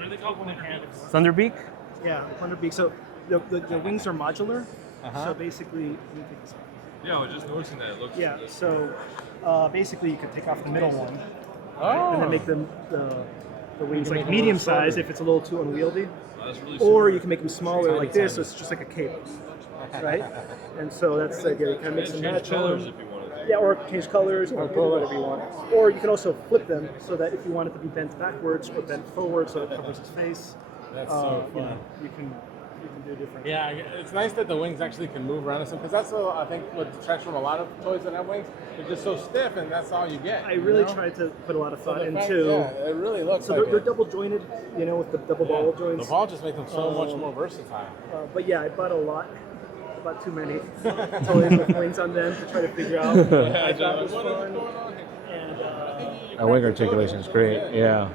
What are they called? Plunderbeak? Yeah, Plunderbeaks. So the wings are modular. So basically, let me take this off. Yeah, I was just noticing that. It looks. Yeah. So basically, you could take off the middle one and then make them the wings like medium size if it's a little too unwieldy. That's really Or you can make them smaller like this, so it's just like a cape, right? And so that's the idea. You kind of mix and match colors them. if you wanted to. Yeah, or change colors, or do whatever you want. Or you can also flip them so that if you want it to be bent backwards or bent forward so it covers his face. That's so fun. You know, you can do different. Yeah, it's nice that the wings actually can move around and stuff, because that's I think what detracts from a lot of toys that have wings. They're just so stiff, and that's all you get. I really tried to put a lot of thought into. Yeah, it really looks. So like they're double jointed, you know, with the double ball joints. The ball just makes them so much more versatile. But yeah, I bought a lot. About too many toys with wings on them to try to figure out what I thought was fun. And wing articulation is great. Yeah.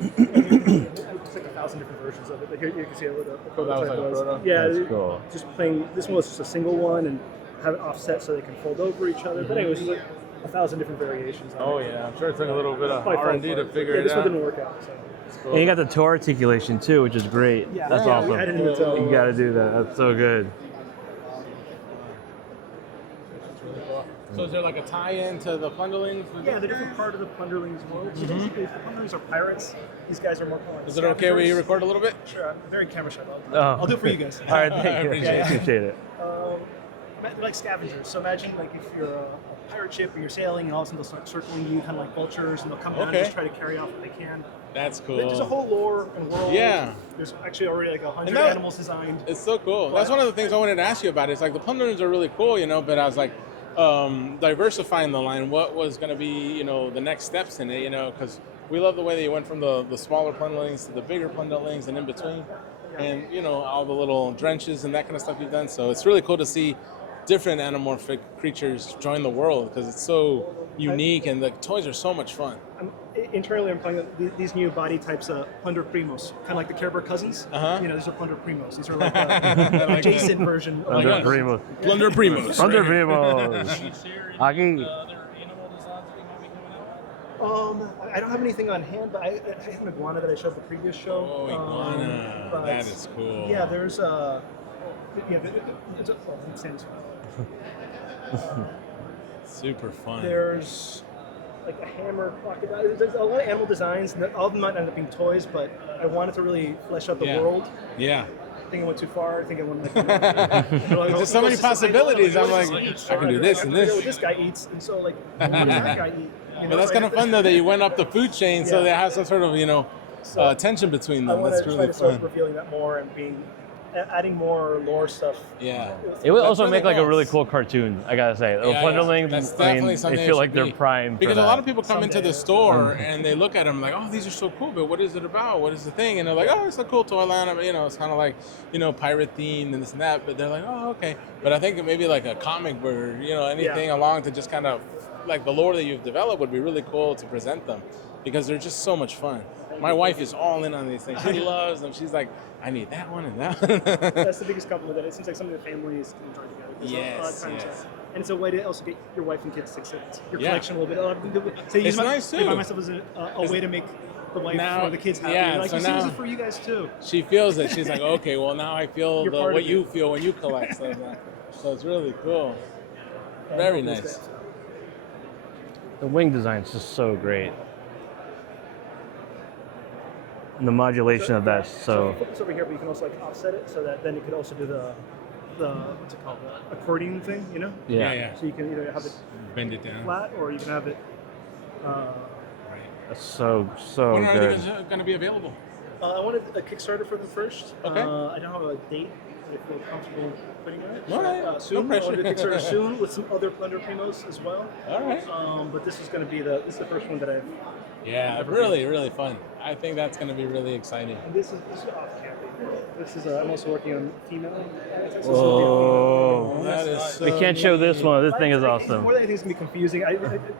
it's like 1,000 different versions of it. But here you can see what the prototype was. Yeah, That's cool. Just playing. This one was just a single one and have it offset so they can fold over each other. But anyways, there's like 1,000 different variations. Oh yeah, I'm sure it took a little bit of R&D to figure it out. This one didn't work out. So. And you got the toe articulation too, which is great. Yeah, That's we awesome. added in the toe. You got to do that. That's so good. So is there like a tie-in to the Plunderlings? Yeah, they're different part of the Plunderlings world. So basically, if the Plunderlings are pirates, these guys are more like Is it okay we record a little bit? Sure, I'm very camera shy. Oh. I'll do it for you guys. All right, thank you. appreciate I appreciate it. They're like scavengers. So imagine like if you're a pirate ship and you're sailing, and all of a sudden they'll start circling you, kind of like vultures, and they'll come down and just try to carry off what they can. That's cool. There's a whole lore and world. Yeah. There's actually already like 100 that- animals designed. It's so cool. That's one of the things I wanted to ask you about. It's like the Plunderlings are really cool, you know, but I was like, diversifying the line, what was going to be, you know, the next steps in it, you know, because we love the way that you went from the smaller Plunderlings to the bigger Plunderlings and in between, and, you know, all the little drenches and that kind of stuff you've done. So it's really cool to see different anamorphic creatures join the world, because it's so unique and the toys are so much fun. Internally, I'm calling these new body types Plunder Primos, kind of like the Care Bear cousins. You know, these are Plunder Primos. These are like an adjacent version. Plunder Primos. Plunder Primos. Plunder Primos. Aki. I don't have anything on hand, but I have an iguana that I showed the previous show. Oh, iguana. That is cool. Yeah, there's it's a stands. Super fun. There's like a hammer crocodile. There's a lot of animal designs, and all of them might end up being toys, but I wanted to really flesh out the world. Yeah. I think I went too far. I think I went like. There's just so many possibilities. I'm like, I can do this and I know this. what this guy eats, and so like, what does that guy eat? You know, But that's kind of fun though that you went up the food chain, so they have some sort of, you know, tension between them. That's really try to start fun. revealing that more and adding more lore stuff. Yeah. It would That's also really make like a cool. really cool cartoon, I gotta say. The Yeah, Plunderlings, that's I definitely mean, something they it feel should like they're be. prime Because for a lot that. of people come into the store and they look at them like, oh, these are so cool, but what is it about? What is the thing? And they're like, oh, it's a cool toy line. I mean, you know, it's kind of like, you know, pirate themed and this and that. But they're like, oh, okay. But I think maybe like a comic book or, you know, anything along to just kind of like the lore that you've developed would be really cool to present them, because they're just so much fun. My wife is all in on these things. She loves them. She's like, I need that one and that one. That's the biggest compliment. That it seems like something the families can enjoy together. Because a lot of times, and it's a way to also get your wife and kids to accept your collection a little bit. A lot of people say, It's nice too. I buy myself as a way to make the wife or the kids happy. Yeah, Like, so you see, now this is for you guys too. She feels it. She's like, okay, well now I feel what you feel when you collect stuff. So it's really cool. Very nice. The wing design is just so great. And the modulation of that, So if you put this over here, but you can also like offset it so that then you could also do the what's it called, the accordion thing, you know? Yeah. So you can either have it Bend it down. flat or you can have it. That's so When are good. they going to be available? I wanted a Kickstarter for them first. Okay. I don't have a date. I feel comfortable putting on it. All right. Soon. No I want to do a pressure. Kickstarter soon with some other Plunder Primos as well. All right. But this is going to be the first one that I've. Yeah, really, really fun. I think that's going to be really exciting. And this is off camera. This is I'm also working on female. Whoa. That is so We can't show this one. This thing is awesome. More than anything, it's gonna be confusing.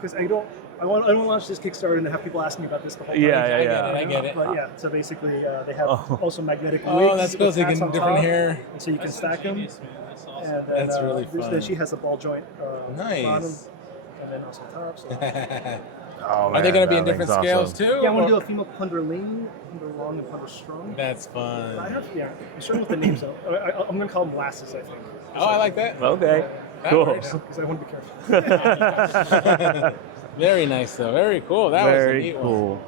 Because I don't want to launch this Kickstarter and have people asking me about this the whole time. Yeah. I get it. But yeah, so basically they have also magnetic wigs. Oh, that's cool. with So you hats can on different top, hair. and so you can stack them. And then, That's really fun. Then she has a ball joint Nice. bottom, and then also top. So. Oh, Are they going to be that in different ling's scales awesome. too? Yeah, I want to or- do a female Plunderling, Plunderlong, and Plunderstrong. That's I fun. have, yeah, I'm starting with the names though. I'm going to call them Lasses, I think. Oh, I like that. Okay. That Cool. works. Because I want to be careful. Very nice though. Very cool. That was a Very neat cool. one.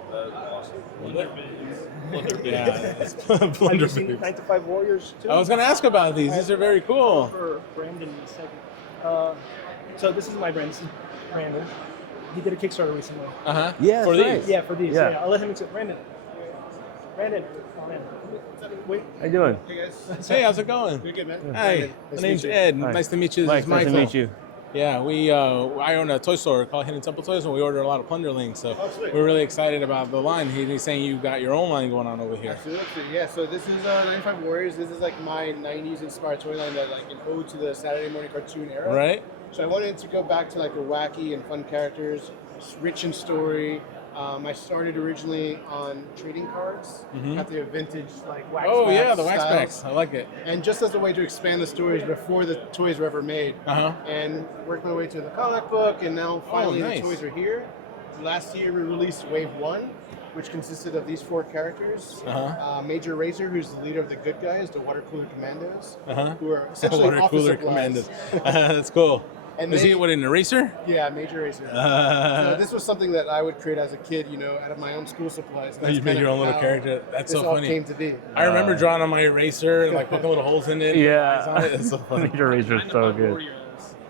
Yeah. that's Have you seen Plunderbeaks. 9 to 5 Warriors too? I was going to ask about these. These are very cool. For Brandon in a second. So this is my brand. This is Brandon. He did a Kickstarter recently. Uh huh. Yeah, For that's these. right. Yeah, for these. Yeah. Yeah, I'll let him explain. Brandon. Brandon. Oh, man. Wait. How you doing? Hey guys. Hey, how's it going? You're good, man. Hey, my name's Ed. Hi. Nice to meet you. This Mike, is nice Michael. to meet you. Yeah, I own a toy store called Hidden Temple Toys, and we order a lot of Plunderlings. So Oh, sweet. we're really excited about the line. He's saying you got your own line going on over here. Absolutely. Yeah, so this is 95 Warriors. This is like my 90s inspired toy line that like an ode to the Saturday morning cartoon era. Right? So I wanted to go back to like the wacky and fun characters, rich in story. I started originally on trading cards, got the vintage like wax Oh yeah, packs the wax styles. packs. I like it. And just as a way to expand the stories before the toys were ever made. Uh-huh. And worked my way to the comic book, and now finally nice. the toys are here. Last year we released Wave 1, which consisted of these 4 characters. Uh-huh. Major Razor, who's the leader of the good guys, the Water Cooler Commandos, Uh-huh. who are essentially Water office cooler supplies. commandos. That's cool. And Is they- he what, an eraser? Yeah, Major Razor. So Uh, this was something that I would create as a kid, out of my own school supplies. you That's made kind your of own little how character. That's this so all funny. came to be. I remember drawing on my eraser and like poking little holes in it. and Yeah. eyes on it. It's so funny. Your razor's so good.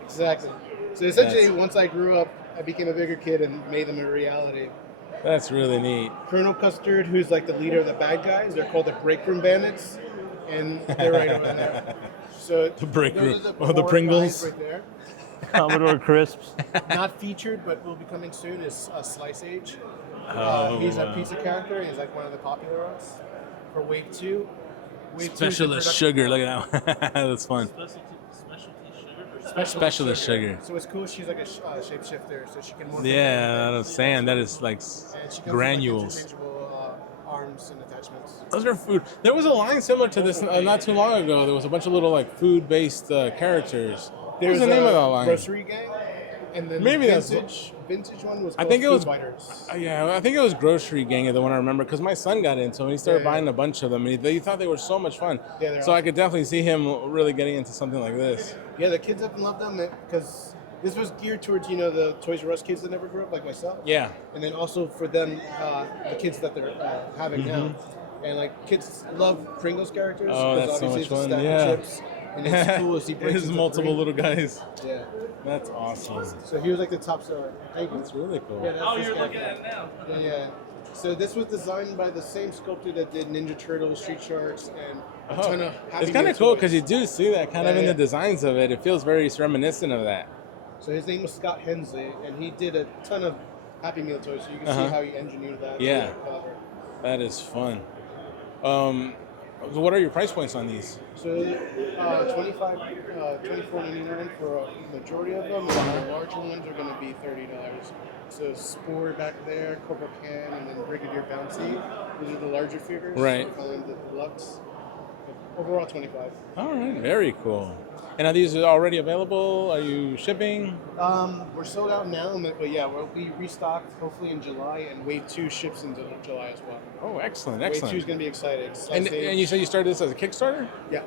Exactly. So essentially, That's- once I grew up, I became a bigger kid and made them a reality. That's really neat. Colonel Custard, who's like the leader of the bad guys, they're called the Break Room Bandits, and they're right over there. So The break those room. are Oh, the core Pringles. guys right there. Commodore Crisps. Not featured, but will be coming soon is Slice Age. Oh, He's wow. a pizza character. He's like one of the popular ones for Wave 2. Wave 2 is the Specialist production- sugar. Look at that one. That's fun. Specialist sugar. So what's cool, she's like a shapeshifter, so she can morph. Yeah, out of sand. That is like And she comes with, like, granules. interchangeable arms and attachments. Those are food. There was a line similar to this not too long ago. There was a bunch of little like food-based characters. What was the name of that line? Grocery Gang, and then Maybe that's- vintage one was. I Called think it Food was- Fighters. Yeah, I think it was Grocery Gang, the one I remember, because my son got into them and he started Yeah. buying a bunch of them, and he thought they were so much fun. Yeah, they're so I awesome. could definitely see him really getting into something like this. Yeah, the kids have loved them because this was geared towards the Toys R Us kids that never grew up like myself. Yeah. And then also for them, the kids that they're having now. And like kids love Pringles characters. Oh, 'cause that's so obviously much it's a fun, stack of yeah. chips, and it's cool as he breaks There's into multiple 3. little guys. Yeah. That's awesome. So he was like the top seller. Thank you. That's really cool. Yeah, that's you're looking at it now. Yeah. So this was designed by the same sculptor that did Ninja Turtles, Street Sharks, and a ton of Happy It's kind Meal of cool toys. because you do see that kind of Yeah, in the yeah. designs of it. It feels very reminiscent of that. So his name was Scott Hensley, and he did a ton of Happy Meal toys. So you can see how he engineered that. Yeah. Really clever. That is fun. So what are your price points on these? So, $24.99 for a majority of them, and the larger ones are going to be $30. So Spore back there, Corporal Can, and then Brigadier Bouncy. These are the larger figures. Right. We call them the deluxe. But overall, $25. All right, very cool. And are these already available? Are you shipping? We're sold out now, but yeah, we'll be restocked hopefully in July, and Wave 2 ships into July as well. Oh, excellent, Wave 2 is excellent. going to be exciting. And you said you started this as a Kickstarter? Yeah,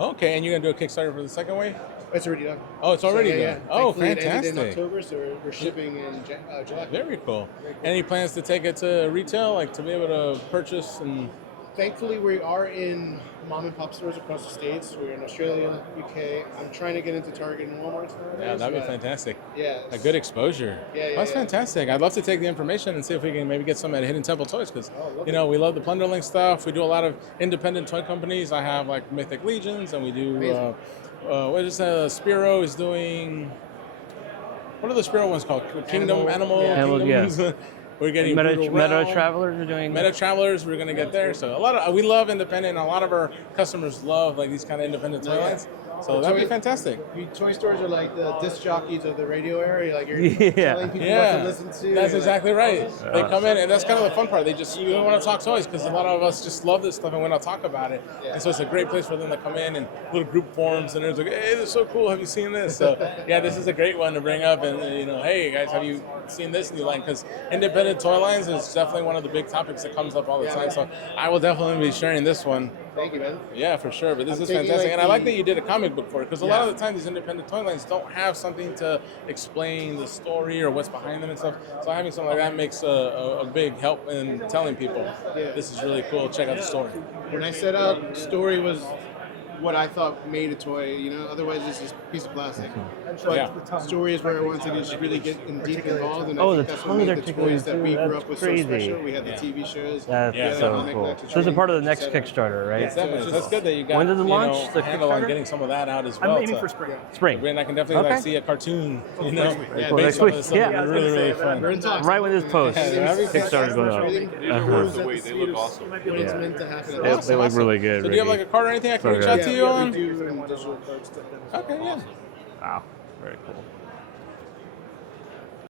Okay, and you're going to do a Kickstarter for the second wave? it's already done. Oh, it's already So, yeah, done. yeah. Oh, Thankfully, it ended in fantastic. October, so we're shipping in July. Very cool. Very cool. Any plans to take it to retail, like to be able to purchase and... Thankfully, we are in mom and pop stores across the states. We're in Australia, UK. I'm trying to get into Target and Walmart nowadays. Yeah, that'd be but fantastic. Yeah, A good exposure. Yeah, That's yeah. fantastic. I'd love to take the information and see if we can maybe get some at Hidden Temple Toys because, lovely. we love the Plunderling stuff. We do a lot of independent toy companies. I have like Mythic Legions, and we do. Amazing. What is Spiro is doing? What are the Spiro ones called? Kingdom Animal. Yeah. Animals, Kingdoms. We're getting Brutal Meta Realm. Travelers are doing. Meta Travelers, we're gonna get there. So a lot of we love independent. And a lot of our customers love like these kind of independent toy lines. So that'd be fantastic. Toy stores are like the disc jockeys of the radio area. Like you're Yeah. telling people Yeah, what to listen to. that's like, exactly right. They come in, and that's kind of the fun part. They just you want to talk toys because a lot of us just love this stuff and want to talk about it. Yeah. And so it's a great place for them to come in and little group forums, and there's like, hey, this is so cool. Have you seen this? So yeah, this is a great one to bring up, and hey guys, have you seen this new line? Because independent toy lines is definitely one of the big topics that comes up all the time. So I will definitely be sharing this one. Thank you, man. Yeah, for sure. But this I'm is taking, fantastic. like, And I like the- that you did a comic book for it because a lot of the time these independent toy lines don't have something to explain the story or what's behind them and stuff. So having something like that makes a big help in telling people, this is really cool. Check out the story. When I set out, story was what I thought made a toy. Otherwise it's just a piece of plastic. Yeah. Story is where I wanted to just really get deep involved, and I Oh, think the that's what tongue's made the toys that we articulated grew too. up with That's so crazy. special. We had the TV shows. That's we had so the cool. knickknacks, So this is a part of the next etc. Kickstarter, right? Yes, definitely. So that's good that you got When does it launch, the a handle on Kickstarter? getting some of that out as well. I'm aiming to- for spring. Spring. And I can definitely Okay. see a cartoon, Cool. based Next on week. this. So Yeah. it'd Yeah, I be was really, gonna really say, fun. We're in talks. Right when this posts, Yeah, that'd be Kickstarter's going up. Everything Uh-huh. moves at Wait, the they speed look of awesome. Might be when it's able to- meant to happen. They look really good. So do you have Ricky. like a card or anything I can So reach good. out to you Yeah, on? we do digital card stuff. Okay, yeah. Wow, very cool.